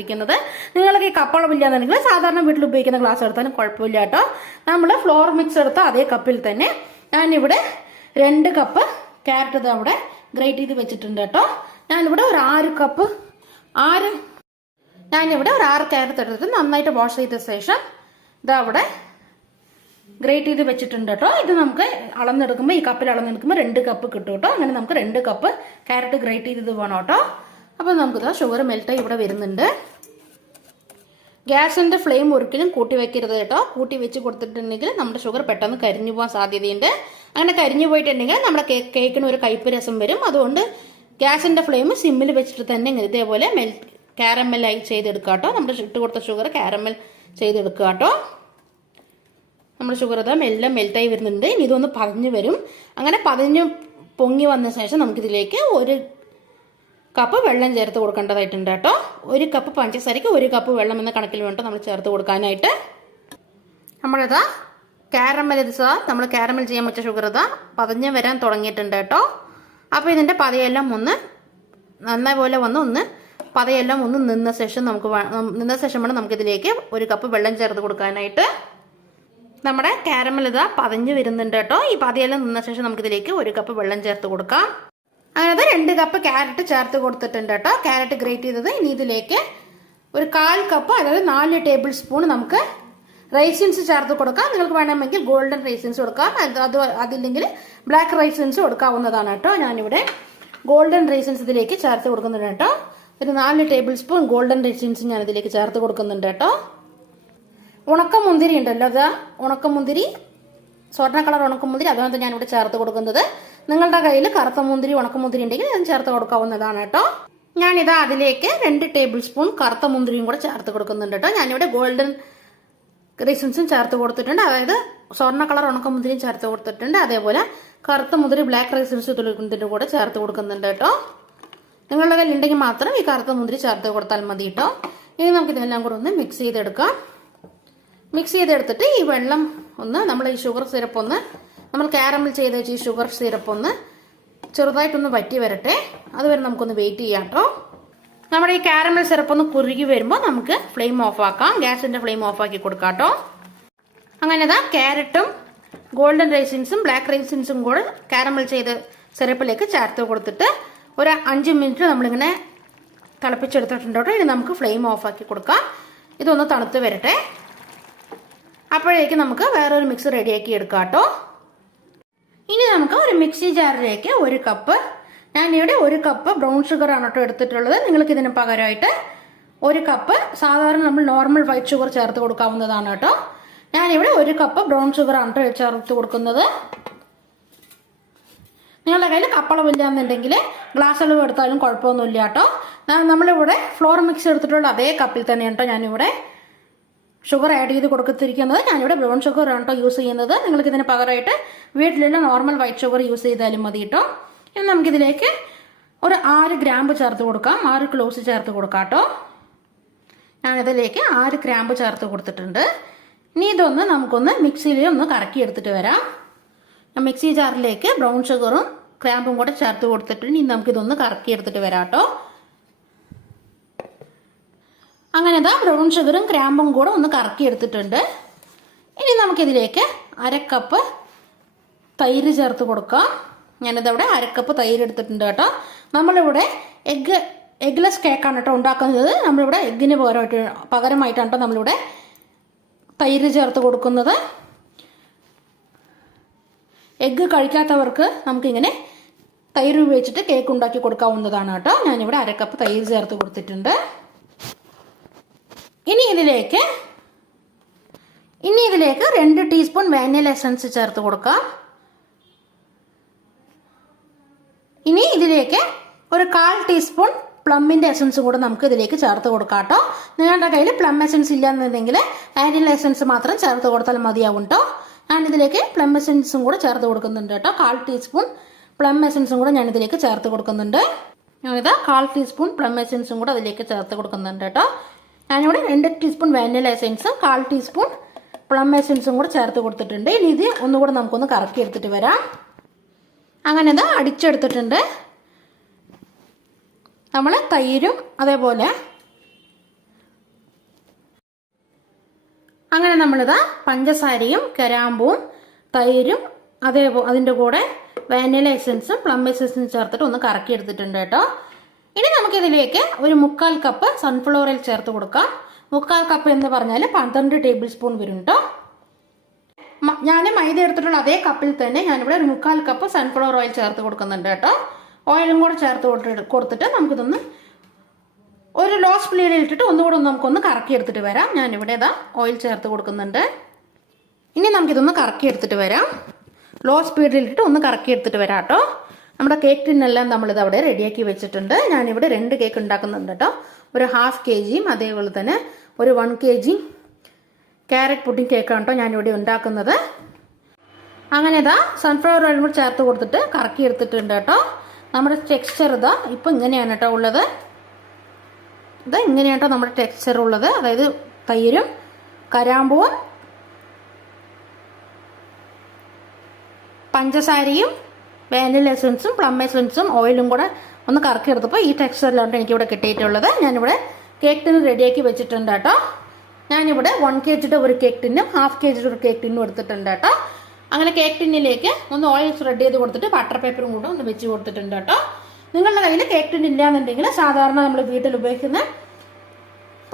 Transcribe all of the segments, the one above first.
ഇരിക്കുന്നത്. നിങ്ങൾക്ക് ഈ കപ്പളമില്ലാന്നുണ്ടെങ്കിൽ സാധാരണ വീട്ടിൽ ഉപയോഗിക്കുന്ന ഗ്ലാസ് എടുത്താലും കുഴപ്പമില്ല കേട്ടോ. നമ്മൾ ഫ്ലോർ മിക്സ് എടുത്ത അതേ കപ്പിൽ തന്നെ ഞാനിവിടെ 2 കപ്പ് ക്യാരറ്റ് അവിടെ ഗ്രേറ്റ് ചെയ്ത് വെച്ചിട്ടുണ്ട് കേട്ടോ. ഞാനിവിടെ ഒരു 6 ക്യാരറ്റ് എടുത്തിട്ട് നന്നായിട്ട് വാഷ് ചെയ്ത ശേഷം ഇതാ അവിടെ ഗ്രേറ്റ് ചെയ്ത് വെച്ചിട്ടുണ്ട് കേട്ടോ. ഇത് നമുക്ക് അളന്നെടുക്കുമ്പോൾ ഈ കപ്പിൽ അളന്നെടുക്കുമ്പോൾ 2 കപ്പ് കിട്ടും കേട്ടോ. അങ്ങനെ നമുക്ക് 2 കപ്പ് ക്യാരറ്റ് ഗ്രേറ്റ് ചെയ്തത് വേണം കേട്ടോ. അപ്പോൾ നമുക്കിതാ ഷുഗർ മെൽറ്റായി ഇവിടെ വരുന്നുണ്ട്. ഗ്യാസിൻ്റെ ഫ്ലെയിം ഒരിക്കലും കൂട്ടി വെക്കരുത് കേട്ടോ. കൂട്ടി വെച്ച് കൊടുത്തിട്ടുണ്ടെങ്കിൽ നമ്മുടെ ഷുഗർ പെട്ടെന്ന് കരിഞ്ഞു പോകാൻ സാധ്യതയുണ്ട്. അങ്ങനെ കരിഞ്ഞു പോയിട്ടുണ്ടെങ്കിൽ നമ്മുടെ കേക്കിന് ഒരു കയ്പ്പ് രസം വരും. അതുകൊണ്ട് ഗ്യാസിൻ്റെ ഫ്ലെയിം സിമ്മിൽ വെച്ചിട്ട് തന്നെ ഇതേപോലെ കാരമലായി ചെയ്തെടുക്കുക കേട്ടോ. നമ്മുടെ ഇട്ട് കൊടുത്ത ഷുഗർ കാരമൽ ചെയ്തെടുക്കുക കേട്ടോ. നമ്മുടെ ഷുഗർ ഇതാ മെൽറ്റായി വരുന്നുണ്ട്. ഇനി ഇതൊന്ന് പതഞ്ഞ് വരും. അങ്ങനെ പതഞ്ഞ് പൊങ്ങി വന്ന ശേഷം നമുക്കിതിലേക്ക് 1 കപ്പ് വെള്ളം ചേർത്ത് കൊടുക്കേണ്ടതായിട്ടുണ്ട് കേട്ടോ. 1 കപ്പ് പഞ്ചസാരയ്ക്ക് 1 കപ്പ് വെള്ളം എന്ന കണക്കിൽ വേണം നമ്മൾ ചേർത്ത് കൊടുക്കാനായിട്ട്. നമ്മളിതാ നമ്മൾ കാരമൽ ചെയ്യാൻ വെച്ച ഷുഗർ ഇതാ പതഞ്ഞ് വരാൻ തുടങ്ങിയിട്ടുണ്ട് കേട്ടോ. അപ്പോൾ ഇതിൻ്റെ പതയെല്ലാം നന്നായി പോലെ പതയെല്ലാം നിന്ന ശേഷം വേണം നമുക്കിതിലേക്ക് 1 കപ്പ് വെള്ളം ചേർത്ത് കൊടുക്കാനായിട്ട്. നമ്മുടെ കാരമൽ ഇതാ പതഞ്ഞ് വരുന്നുണ്ട് കേട്ടോ. ഈ പതയെല്ലാം നിന്ന ശേഷം നമുക്കിതിലേക്ക് 1 കപ്പ് വെള്ളം ചേർത്ത് കൊടുക്കാം. അങ്ങനെ 2 കപ്പ് ക്യാരറ്റ് ചേർത്ത് കൊടുത്തിട്ടുണ്ട് കേട്ടോ. ക്യാരറ്റ് ഗ്രേറ്റ് ചെയ്തത്. ഇനി ഇതിലേക്ക് ഒരു 1/4 കപ്പ് അതായത് 4 ടേബിൾ സ്പൂൺ നമുക്ക് റൈസിൻസ് ചേർത്ത് കൊടുക്കാം. നിങ്ങൾക്ക് വേണമെങ്കിൽ ഗോൾഡൻ റൈസിൻസ് കൊടുക്കാം. അതില്ലെങ്കിൽ ബ്ലാക്ക് റൈസിൻസ് കൊടുക്കാവുന്നതാണ് കേട്ടോ. ഞാനിവിടെ ഗോൾഡൻ റൈസിൻസ് ഇതിലേക്ക് ചേർത്ത് കൊടുക്കുന്നുണ്ട് കേട്ടോ. ഒരു 4 ടേബിൾ സ്പൂൺ ഗോൾഡൻ റൈസിൻസ് ഞാൻ ഇതിലേക്ക് ചേർത്ത് കൊടുക്കുന്നുണ്ട് കേട്ടോ. ഉണക്കമുന്തിരി ഉണ്ടല്ലോ, അതാ ഉണക്കമുന്തിരി, സ്വർണ്ണ കളർ ഉണക്കമുന്തിരി, അതാണ് ഞാനിവിടെ ചേർത്ത് കൊടുക്കുന്നത്. നിങ്ങളുടെ കയ്യിൽ കറുത്ത മുന്തിരി ഉണക്കമുന്തിരി ഉണ്ടെങ്കിൽ അത് ചേർത്ത് കൊടുക്കാവുന്നതാണ് കേട്ടോ. ഞാനിതാ അതിലേക്ക് 2 ടേബിൾ സ്പൂൺ കറുത്ത മുന്തിരിയും കൂടെ ചേർത്ത് കൊടുക്കുന്നുണ്ട് കേട്ടോ. ഞാനിവിടെ ഗോൾഡൻ റൈസിൻസും ചേർത്ത് കൊടുത്തിട്ടുണ്ട്. അതായത് സ്വർണ്ണ കളർ ഉണക്കമുന്തിരിയും ചേർത്ത് കൊടുത്തിട്ടുണ്ട്. അതേപോലെ കറുത്ത മുന്തിരി ബ്ലാക്ക് റൈസിൻസ് ഇതിൻ്റെ കൂടെ ചേർത്ത് കൊടുക്കുന്നുണ്ട് കേട്ടോ. നിങ്ങളുടെ കയ്യിൽ ഉണ്ടെങ്കിൽ മാത്രം ഈ കറുത്ത മുന്തിരി ചേർത്ത് കൊടുത്താൽ മതി കേട്ടോ. ഇനി നമുക്ക് ഇതെല്ലാം കൂടെ ഒന്ന് മിക്സ് ചെയ്തെടുക്കാം. മിക്സ് ചെയ്തെടുത്തിട്ട് ഈ വെള്ളം നമ്മൾ ഈ ഷുഗർ സിറപ്പ് നമ്മൾ കാരമൽ ചെയ്ത് വെച്ച് ഈ ഷുഗർ സിറപ്പ് ചെറുതായിട്ടൊന്ന് വറ്റി വരട്ടെ. അതുവരെ നമുക്കൊന്ന് വെയിറ്റ് ചെയ്യാം കേട്ടോ. നമ്മുടെ ഈ കാരമൽ സിറപ്പ് കുറുകി വരുമ്പോൾ നമുക്ക് ഫ്ലെയിം ഓഫ് ആക്കാം. ഗ്യാസിൻ്റെ ഫ്ലെയിം ഓഫ് ആക്കി കൊടുക്കാം കേട്ടോ. അങ്ങനെ ക്യാരറ്റും ഗോൾഡൻ റൈസിൻസും ബ്ലാക്ക് റൈസിൻസും കൂടെ കാരമൽ ചെയ്ത് സിറപ്പിലേക്ക് ചേർത്ത് കൊടുത്തിട്ട് ഒരു 5 മിനിറ്റ് നമ്മളിങ്ങനെ തിളപ്പിച്ചെടുത്തിട്ടുണ്ട് കേട്ടോ. ഇനി നമുക്ക് ഫ്ലെയിം ഓഫ് ആക്കി കൊടുക്കാം. ഇതൊന്ന് തണുത്ത് വരട്ടെ. അപ്പോഴേക്ക് നമുക്ക് വേറൊരു മിക്സ് റെഡിയാക്കി എടുക്കാം കേട്ടോ. ഇനി നമുക്ക് ഒരു മിക്സി ജാറിലേക്ക് 1 കപ്പ്, ഞാനിവിടെ 1 കപ്പ് ബ്രൗൺ ഷുഗർ ആണ് കേട്ടോ എടുത്തിട്ടുള്ളത്. നിങ്ങൾക്ക് ഇതിന് പകരമായിട്ട് 1 കപ്പ് സാധാരണ നമ്മൾ നോർമൽ വൈറ്റ് ഷുഗർ ചേർത്ത് കൊടുക്കാവുന്നതാണ് കേട്ടോ. ഞാനിവിടെ 1 കപ്പ് ബ്രൗൺ ഷുഗർ ആണ് കേട്ടോ ചേർത്ത് കൊടുക്കുന്നത്. നിങ്ങളുടെ കയ്യിൽ കപ്പളമില്ല എന്നുണ്ടെങ്കിൽ ഗ്ലാസ് അളവ് എടുത്താലും കുഴപ്പമൊന്നുമില്ല കേട്ടോ. നമ്മളിവിടെ ഫ്ലോർ മിക്സ് എടുത്തിട്ടുള്ള അതേ കപ്പിൽ തന്നെയാണ് കേട്ടോ ഞാനിവിടെ ഷുഗർ ആഡ് ചെയ്ത് കൊടുത്തിരിക്കുന്നത്. ഞാനിവിടെ ബ്രൗൺ ഷുഗർ ആണ് കേട്ടോ യൂസ് ചെയ്യുന്നത്. നിങ്ങൾക്ക് ഇതിന് പകരമായിട്ട് വീട്ടിലുള്ള നോർമൽ വൈറ്റ് ഷുഗർ യൂസ് ചെയ്താലും മതി കേട്ടോ. ഇനി നമുക്കിതിലേക്ക് ഒരു 6 ഗ്രാമ്പ് ചേർത്ത് കൊടുക്കാം. 6 ക്ലോസ് ചേർത്ത് കൊടുക്കാം കേട്ടോ. ഞാനിതിലേക്ക് 6 ഗ്രാമ്പ് ചേർത്ത് കൊടുത്തിട്ടുണ്ട്. ഇനി ഇതൊന്ന് നമുക്കൊന്ന് മിക്സിയിൽ ഒന്ന് കറക്കി എടുത്തിട്ട് വരാം. ഞാൻ മിക്സി ജാറിലേക്ക് ബ്രൗൺ ഷുഗറും ഗ്രാമ്പും കൂടെ ചേർത്ത് കൊടുത്തിട്ടുണ്ട്. ഇനി നമുക്കിതൊന്ന് കറക്കി എടുത്തിട്ട് വരാം കേട്ടോ. അങ്ങനെ ബ്രൗൺ ഷുഗറും ക്രാമ്പും കൂടെ ഒന്ന് കറക്കി എടുത്തിട്ടുണ്ട്. ഇനി നമുക്കിതിലേക്ക് 1/2 കപ്പ് തൈര് ചേർത്ത് കൊടുക്കാം. ഞാനിതവിടെ 1/2 കപ്പ് തൈര് എടുത്തിട്ടുണ്ട് കേട്ടോ. നമ്മളിവിടെ എഗ്ലെസ് കേക്കാണ് കേട്ടോ ഉണ്ടാക്കുന്നത്. നമ്മളിവിടെ എഗ്ഗിന് പകരമായിട്ടാണ് കേട്ടോ നമ്മളിവിടെ തൈര് ചേർത്ത് കൊടുക്കുന്നത്. എഗ്ഗ് കഴിക്കാത്തവർക്ക് നമുക്കിങ്ങനെ തൈര് ഉപയോഗിച്ചിട്ട് കേക്ക് ഉണ്ടാക്കി കൊടുക്കാവുന്നതാണ് കേട്ടോ. ഞാനിവിടെ 1/2 കപ്പ് തൈര് ചേർത്ത് കൊടുത്തിട്ടുണ്ട്. ഇനി ഇതിലേക്ക് 2 ടീസ്പൂൺ വാനില എസൻസ് ചേർത്ത് കൊടുക്കാം. ഇനി ഇതിലേക്ക് ഒരു 1/4 ടീസ്പൂൺ പ്ലമ്മിൻ്റെ എസൻസ് കൂടെ നമുക്ക് ഇതിലേക്ക് ചേർത്ത് കൊടുക്കാം കേട്ടോ. നിങ്ങളുടെ കയ്യിൽ പ്ലം എസൻസ് ഇല്ലാന്നുണ്ടെങ്കിൽ വാനില എസൻസ് മാത്രം ചേർത്ത് കൊടുത്താൽ മതിയാവും കേട്ടോ. ഞാനിതിലേക്ക് പ്ലം എസൻസും കൂടെ ചേർത്ത് കൊടുക്കുന്നുണ്ട് കേട്ടോ. 1/4 ടീസ്പൂൺ പ്ലം എസൻസും കൂടെ ഞാനിതിലേക്ക് ചേർത്ത് കൊടുക്കുന്നുണ്ട്. ഞാനിത് 1/4 ടീസ്പൂൺ പ്ലം എസൻസും കൂടെ അതിലേക്ക് ചേർത്ത് കൊടുക്കുന്നുണ്ട് കേട്ടോ. ഞാനിവിടെ 2 ടീസ്പൂൺ വാനില എസൻസും 1/4 ടീസ്പൂൺ പ്ലം എസൻസും കൂടെ ചേർത്ത് കൊടുത്തിട്ടുണ്ട്. ഇനി ഇത് ഒന്നുകൂടെ നമുക്കൊന്ന് കറക്കി എടുത്തിട്ട് വരാം. അങ്ങനെ അടിച്ചെടുത്തിട്ടുണ്ട്. നമ്മൾ തൈരും അതേപോലെ അങ്ങനെ നമ്മളിതാ പഞ്ചസാരയും കരാമ്പും തൈരും അതിൻ്റെ കൂടെ വാനില എസൻസും പ്ലം എസൻസും ചേർത്തിട്ട് ഒന്ന് കറക്കി എടുത്തിട്ടുണ്ട് കേട്ടോ. ഇനി നമുക്കിതിലേക്ക് ഒരു 1/4 കപ്പ് സൺഫ്ലവർ ഓയിൽ ചേർത്ത് കൊടുക്കാം. 1/4 കപ്പ് എന്ന് പറഞ്ഞാൽ 12 ടേബിൾ സ്പൂൺ വരും കേട്ടോ. ഞാൻ മൈദ എടുത്തിട്ടുള്ള അതേ കപ്പിൽ തന്നെ ഞാനിവിടെ ഒരു 1/4 കപ്പ് സൺഫ്ലവർ ഓയിൽ ചേർത്ത് കൊടുക്കുന്നുണ്ട് കേട്ടോ. ഓയിലും കൂടെ ചേർത്ത് കൊടുത്തിട്ട് നമുക്കിതൊന്ന് ഒരു ലോ സ്പീഡിൽ ഇട്ടിട്ട് ഒന്നുകൂടെ നമുക്കൊന്ന് കറക്കി എടുത്തിട്ട് വരാം. ഞാനിവിടെ ഇതാ ഓയിൽ ചേർത്ത് കൊടുക്കുന്നുണ്ട്. ഇനി നമുക്കിതൊന്ന് കറക്കി എടുത്തിട്ട് വരാം. ലോ സ്പീഡിൽ ഇട്ടിട്ട് ഒന്ന് കറക്കി എടുത്തിട്ട് വരാം കേട്ടോ. നമ്മുടെ കേക്ക് ടിന്നെല്ലാം നമ്മളിത് അവിടെ റെഡിയാക്കി വെച്ചിട്ടുണ്ട്. ഞാനിവിടെ 2 കേക്ക് ഉണ്ടാക്കുന്നുണ്ട് കേട്ടോ. ഒരു 1/2 kg അതേപോലെ തന്നെ ഒരു 1 kg ക്യാരറ്റ് പുഡിംഗ് കേക്കാണ് കേട്ടോ ഞാനിവിടെ ഉണ്ടാക്കുന്നത്. അങ്ങനെ ഇതാ സൺഫ്ലവർ ഓയിൽ കൂടി ചേർത്ത് കൊടുത്തിട്ട് കറക്കി എടുത്തിട്ടുണ്ട് കേട്ടോ. നമ്മുടെ ടെക്സ്ചർ ഇതാ ഇപ്പം ഇങ്ങനെയാണ് കേട്ടോ ഉള്ളത്. ഇത് ഇങ്ങനെയാണ് കേട്ടോ നമ്മുടെ ടെക്സ്ചർ ഉള്ളത്. അതായത് തൈരും കരാമ്പുവും പഞ്ചസാരയും വാനില എസൻസും പ്ലം എസൻസും ഓയിലും കൂടെ ഒന്ന് കറക്കി എടുത്തപ്പോൾ ഈ ടെക്സ്ചറിലാണ് എനിക്കിവിടെ കിട്ടിയിട്ടുള്ളത്. ഞാനിവിടെ കേക്ക് ടിന്ന് റെഡിയാക്കി വെച്ചിട്ടുണ്ട് കേട്ടോ. ഞാനിവിടെ 1 kg ഒരു കേക്ക് ടിന്നും 1/2 kg ഒരു കേക്ക് ടിന്നും എടുത്തിട്ടുണ്ട് കേട്ടോ. അങ്ങനെ കേക്ക് ടിന്നിലേക്ക് ഒന്ന് ഓയിൽ സ്പ്രെഡ് ചെയ്ത് കൊടുത്തിട്ട് ബട്ടർ പേപ്പറും കൂടെ ഒന്ന് വെച്ച് കൊടുത്തിട്ടുണ്ട് കേട്ടോ. നിങ്ങളുടെ കയ്യിൽ കേക്ക് ടിൻ ഇല്ലാന്നുണ്ടെങ്കിൽ സാധാരണ നമ്മൾ വീട്ടിൽ ഉപയോഗിക്കുന്ന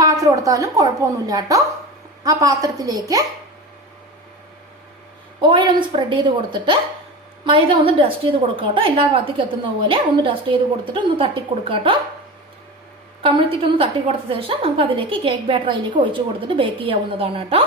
പാത്രം എടുത്താലും കുഴപ്പമൊന്നുമില്ല കേട്ടോ. ആ പാത്രത്തിലേക്ക് ഓയിലൊന്ന് സ്പ്രെഡ് ചെയ്ത് കൊടുത്തിട്ട് മൈദ ഒന്ന് ഡസ്റ്റ് ചെയ്ത് കൊടുക്കുക കേട്ടോ. എല്ലാ ഭാഗത്തേക്ക് എത്തുന്ന പോലെ ഒന്ന് ഡസ്റ്റ് ചെയ്ത് കൊടുത്തിട്ട് ഒന്ന് തട്ടി കൊടുക്കുക കേട്ടോ. കമിഴ്ത്തിട്ടൊന്ന് തട്ടി കൊടുത്ത ശേഷം നമുക്ക് അതിലേക്ക് കേക്ക് ബാറ്റർ അതിലേക്ക് ഒഴിച്ച് കൊടുത്തിട്ട് ബേക്ക് ചെയ്യാവുന്നതാണ് കേട്ടോ.